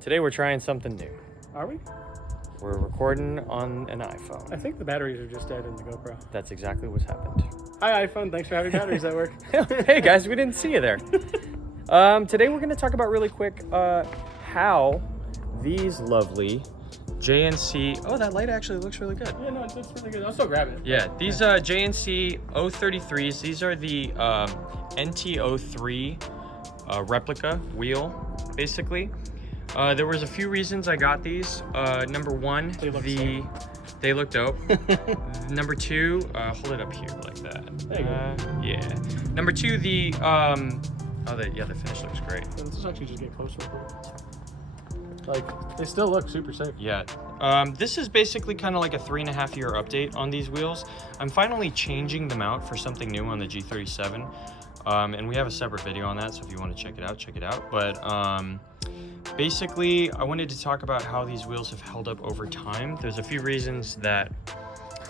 Today we're trying something new. Are we? We're recording on an iPhone. I think the batteries are just dead in the GoPro. That's exactly what's happened. Hi iPhone, thanks for having batteries at work. Hey guys, we didn't see you there. Today we're going to talk about really quick how these lovely JNC. Oh, that light actually looks really good. Yeah, no, it's really good. I'll still grab it. Yeah, these JNC 033s. These are the NT03 replica wheel, basically. There was a few reasons I got these. Number one, they look dope. Number two, hold it up here like that. There you go. Yeah. Number two, the finish looks great. Let's actually just get closer. Like, they still look super safe. Yeah. This is basically kind of like a 3.5 year update on these wheels. I'm finally changing them out for something new on the G37. And we have a separate video on that, so if you want to check it out, check it out. But basically, I wanted to talk about how these wheels have held up over time. There's a few reasons that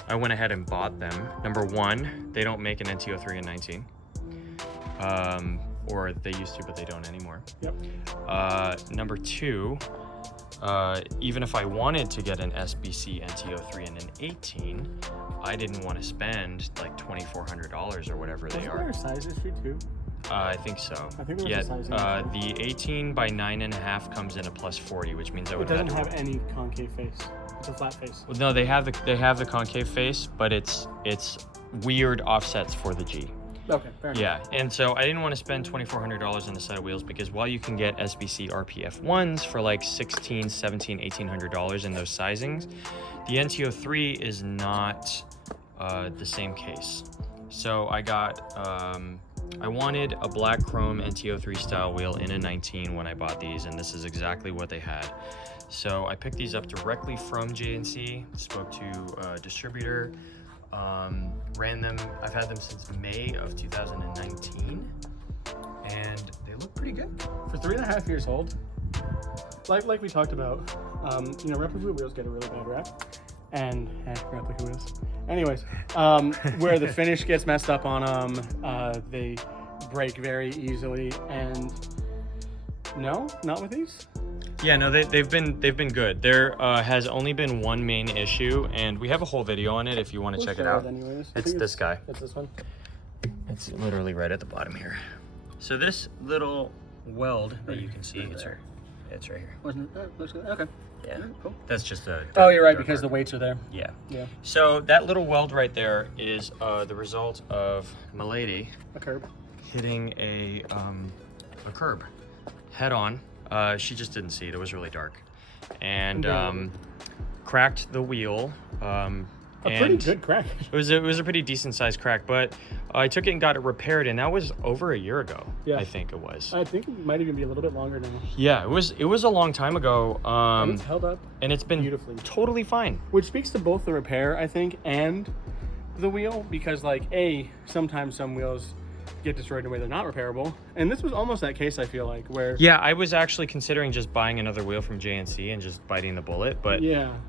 I went ahead and bought them. Number one, they don't make an NT03 in 19. Or they used to, but they don't anymore. Yep. Number two, even if I wanted to get an SBC NT03 in an 18, I didn't want to spend like $2,400 or whatever they are. Wasn't there a size issue too? I think so. I think there was a size issue. The 18 by 9.5 comes in a plus 40, which means I would have It to. doesn't have any concave face. It's a flat face. Well, no, they have the concave face, but it's weird offsets for the G. Okay, fair enough. Yeah, and so I didn't want to spend $2,400 on a set of wheels because while you can get SBC RPF 1s for like $1,600, $1,700, $1,800 in those sizings, the NT03 is not the same case. So I got, I wanted a black chrome NT03 style wheel in a 19 when I bought these, and this is exactly what they had. So I picked these up directly from JNC, spoke to a distributor, ran them. I've had them since May of 2019, and they look pretty good. For 3.5 years old, like we talked about, replica wheels get a really bad rap. And replica wheels. Anyways, where the finish gets messed up on them, they break very easily. And no, not with these. Yeah, no, they've been good. There has only been one main issue, and we have a whole video on it if you want to check it out. It's this guy. It's this one. It's literally right at the bottom here. So this little weld that you can see, it's right here. Wasn't it? Looks good. Okay. Yeah, cool. That's just a. Oh, you're right, because the weights are there. Yeah. Yeah. So that little weld right there is the result of Milady A curb. hitting a curb head on. She just didn't see it. It was really dark, and cracked the wheel. A pretty good crack. It was a pretty decent sized crack, but I took it and got it repaired, and that was over a year ago. Yeah. I think it was. I think it might even be a little bit longer now. Yeah, it was a long time ago. And it's held up. And it's been beautifully, totally fine. Which speaks to both the repair, I think, and the wheel, because like sometimes some wheels get destroyed in a way they're not repairable, and this was almost that case, I feel like, where I was actually considering just buying another wheel from JNC and just biting the bullet, but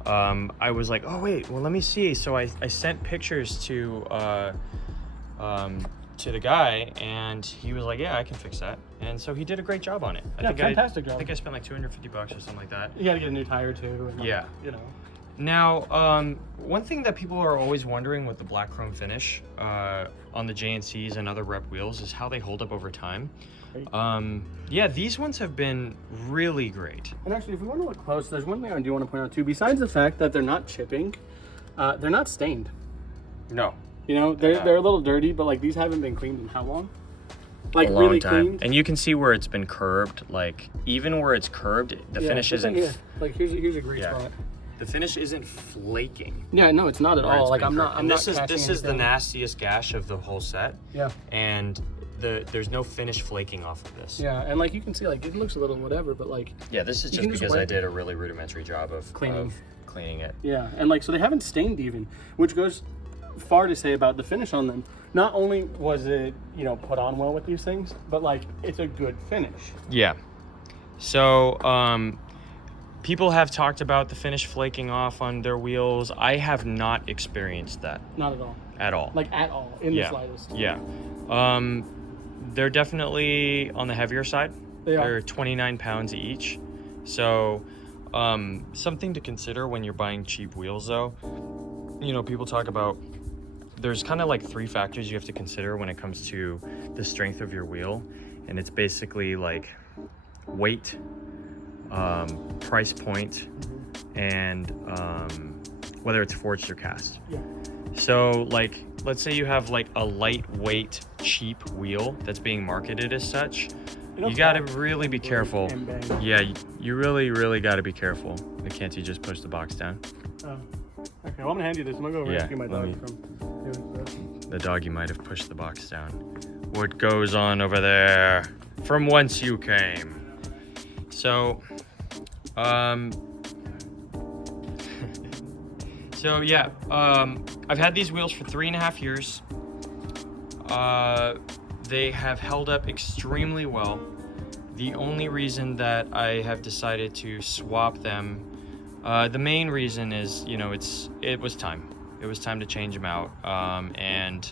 I was like, oh wait, well let me see. So I sent pictures to the guy, and he was like, yeah, I can fix that, and so he did a great job on it. Fantastic job. I think I spent like $250 or something like that. You got to get a new tire too. And yeah, Now, one thing that people are always wondering with the black chrome finish on the JNCs and other rep wheels is how they hold up over time. Yeah, these ones have been really great. And actually, if we want to look close, there's one thing I do want to point out too. Besides the fact that they're not chipping, they're not stained. No. They're a little dirty, but like these haven't been cleaned in how long? Like a long really time. cleaned. And you can see where it's been curved. Like even where it's curved, the finish isn't. Like here's a great spot. The finish isn't flaking. Yeah, no, it's not at all. Like I'm not. This is the nastiest gash of the whole set. Yeah. And there's no finish flaking off of this. Yeah, and like you can see, like it looks a little whatever, but like. Yeah, this is just because I did a really rudimentary job of cleaning it. Yeah, and like so they haven't stained even, which goes far to say about the finish on them. not only was it, put on well with these things, but like it's a good finish. Yeah. So, people have talked about the finish flaking off on their wheels. I have not experienced that. Not at all. At all. Like at all, in the slightest. Yeah. They're definitely on the heavier side. They're 29 pounds each. So, something to consider when you're buying cheap wheels, though. People talk about there's kind of like 3 factors you have to consider when it comes to the strength of your wheel, and it's basically like weight, price point, and whether it's forged or cast. Yeah. So like, let's say you have like a lightweight, cheap wheel that's being marketed as such. You gotta really be careful. Yeah, you really gotta be careful. Can't you just push the box down? Okay, well, I'm gonna hand you this. I'm gonna go rescue my dog from doing this. The doggy might have pushed the box down. What goes on over there? From whence you came. So, I've had these wheels for 3.5 years. They have held up extremely well. The only reason that I have decided to swap them, the main reason is, it was time. It was time to change them out. And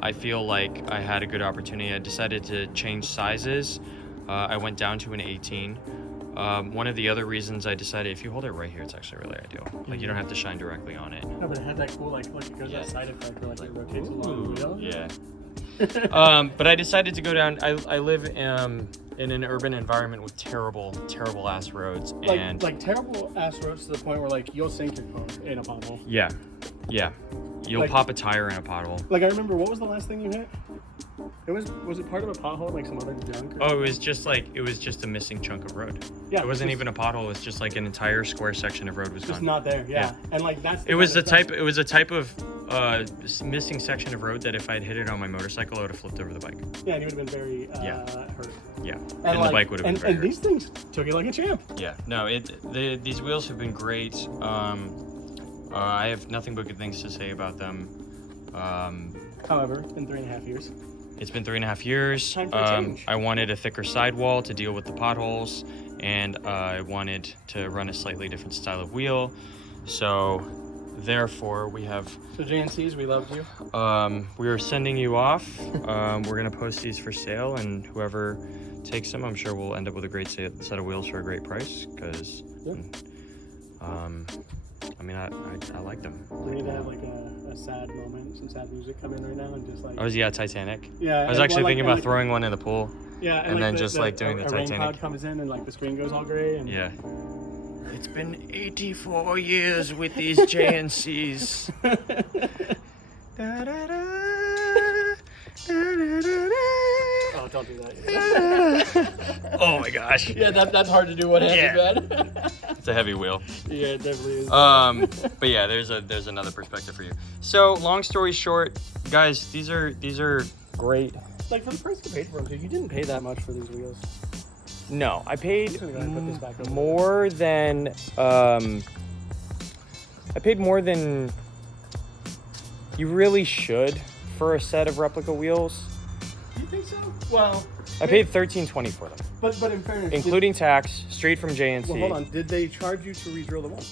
I feel like I had a good opportunity. I decided to change sizes. I went down to an 18. One of the other reasons I decided, if you hold it right here, it's actually really ideal. Like, you don't have to shine directly on it. No, but it had that cool, like it goes that side effect where, it rotates along the wheel. Yeah. But I decided to go down. I live in an urban environment with terrible ass roads. And like terrible ass roads to the point where, you'll sink your phone in a pothole. Yeah. You'll pop a tire in a pothole. Like, I remember, what was the last thing you hit? Was it part of a pothole, like some other junk? It was just a missing chunk of road. Yeah. It wasn't even a pothole. It was just like an entire square section of road was just gone. not there. Yeah. And that's. It was a type of missing section of road that if I'd hit it on my motorcycle, I would have flipped over the bike. Yeah, and you would have been very hurt. Yeah. And the bike would have been very hurt. And these things took it like a champ. Yeah. No, these wheels have been great. I have nothing but good things to say about them. However, in 3.5 years. It's been 3.5 years. Time for a change. I wanted a thicker sidewall to deal with the potholes, and I wanted to run a slightly different style of wheel. So, therefore, we have... So, JNCs, we loved you. We are sending you off. We're going to post these for sale, and whoever takes them, I'm sure we'll end up with a great set of wheels for a great price, because... I like them. We need to have a sad moment, some sad music come in right now, and just Oh, yeah, Titanic. Yeah. I was actually thinking about throwing one in the pool. Yeah, and then just doing the Titanic. Rain cloud comes in and the screen goes all gray. And... Yeah. It's been 84 years with these JNCs. Oh, don't do that. Oh my gosh. Yeah, that's hard to do one-handed, man. It's a heavy wheel. Yeah, it definitely is. But yeah, there's another perspective for you. So, long story short, guys, these are great. Like, for the price you paid for them, you didn't pay that much for these wheels. No, I paid more than you really should for a set of replica wheels. You think so? Well, I paid $13.20 for them. But in fairness, including tax, straight from JNC. Well, hold on. Did they charge you to re-drill the one?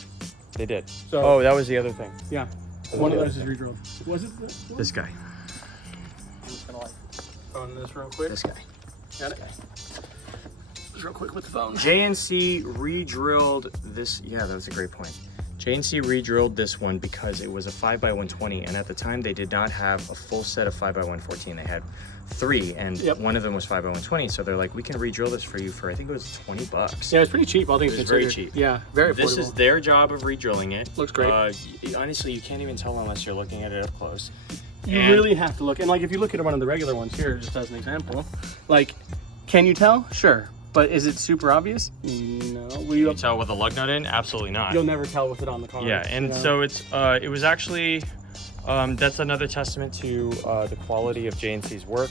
They did. So, that was the other thing. Yeah. One of those is re-drilled. Was it this guy? I'm just gonna phone this real quick. This guy. Got it. Just real quick with the phone. JNC re-drilled this. Yeah, that was a great point. JNC re-drilled this one because it was a 5x120, and at the time they did not have a full set of 5x114. They had 3, and one of them was 5x120. So they're like, we can re-drill this for you for, I think it was $20. Yeah, it was pretty cheap. All things considered. Very cheap. Yeah, very affordable. This is their job of re-drilling it. Looks great. Honestly, you can't even tell unless you're looking at it up close. You really have to look, and if you look at one of the regular ones here, just as an example, can you tell? Sure. But is it super obvious? No. Will you tell with a lug nut in? Absolutely not. You'll never tell with it on the car. Yeah, and so it was actually, that's another testament to the quality of JNC's work.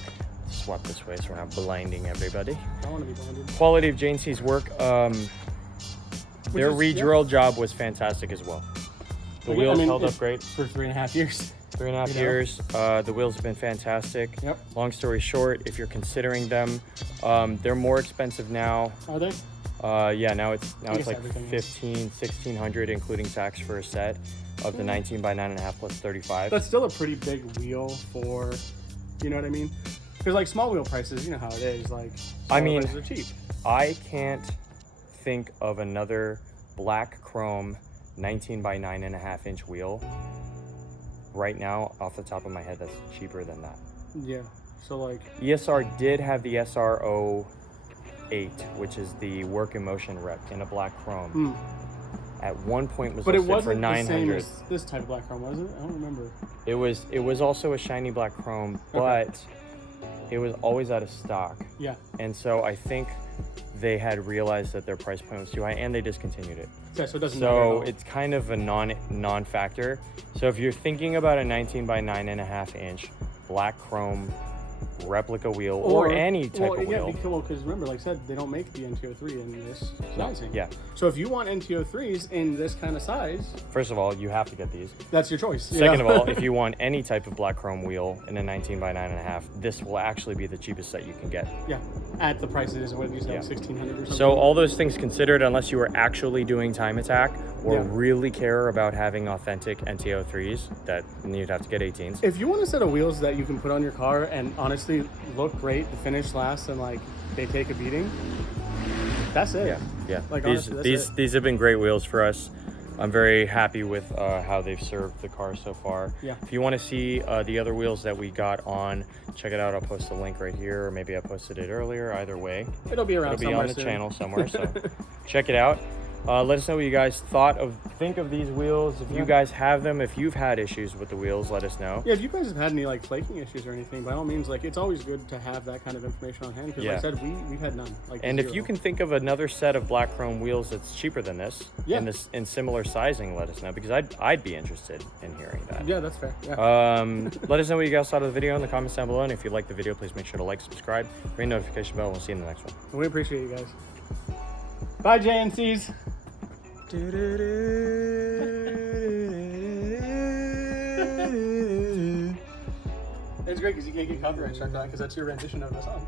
Swap this way so we're not blinding everybody. I want to be blinded. Quality of JNC's work. Their re-drill job was fantastic as well. The wheels held up great. For 3.5 years. 3.5 You know? years. The wheels have been fantastic. Yep. Long story short, if you're considering them, they're more expensive now. Are they? Yeah, now it's guess like everything is. 1,600 including tax for a set of the 19 by 9.5 plus 35. That's still a pretty big wheel for, you know what I mean? Because like small wheel prices, you know how it is. Like, I small mean, prices are cheap. I can't think of another black chrome 19 by 9.5 inch wheel right now off the top of my head that's cheaper than that. Yeah. So like, ESR did have the SR08, which is the work in motion rep in a black chrome. At one point was but it listed for wasn't the same 900. as this type of black chrome, was it? I don't remember. It was also a shiny black chrome, but it was always out of stock. Yeah. And so I think they had realized that their price point was too high and they discontinued it. Yeah, so it doesn't matter at So all. it's kind of a non-factor. So if you're thinking about a 19 by 9.5 inch black chrome replica wheel or any type of wheel. Yeah, because remember, like I said, they don't make the NTO3 in this sizing. Yeah. So if you want NTO3s in this kind of size, First of all, you have to get these. that's your choice. Second of all, if you want any type of black chrome wheel in a 19 by 9.5, this will actually be the cheapest set you can get. yeah, at the price it is, what did you say, Yeah. 1,600 or something? So all those things considered, unless you are actually doing time attack or Yeah. really care about having authentic NTO3s, that you'd have to get 18s. If you want a set of wheels that you can put on your car and honestly look great, the finish lasts, and like they take a beating, that's it. Yeah. Like, these honestly, that's these have been great wheels for us. I'm very happy with how they've served the car so far. Yeah. If you want to see the other wheels that we got on, check it out. I'll post a link right here, or maybe I posted it earlier. Either way, It'll be around it'll be somewhere on the soon. channel somewhere. So check it out. Let us know what you guys think of these wheels. If you guys have them, if you've had issues with the wheels, let us know. Yeah, if you guys have had any like flaking issues or anything, by all means, like it's always good to have that kind of information on hand because, like I said, we've had none. Like, And if zero. you can think of another set of black chrome wheels that's cheaper than this, in similar sizing, let us know, because I'd be interested in hearing that. Yeah, that's fair. Yeah. Let us know what you guys thought of the video in the comments down below, and if you like the video, please make sure to like, subscribe, ring the notification bell, and we'll see you in the next one. We appreciate you guys. Bye, JNCs. It's great because you can't get copyright struck on because that's your rendition of the song.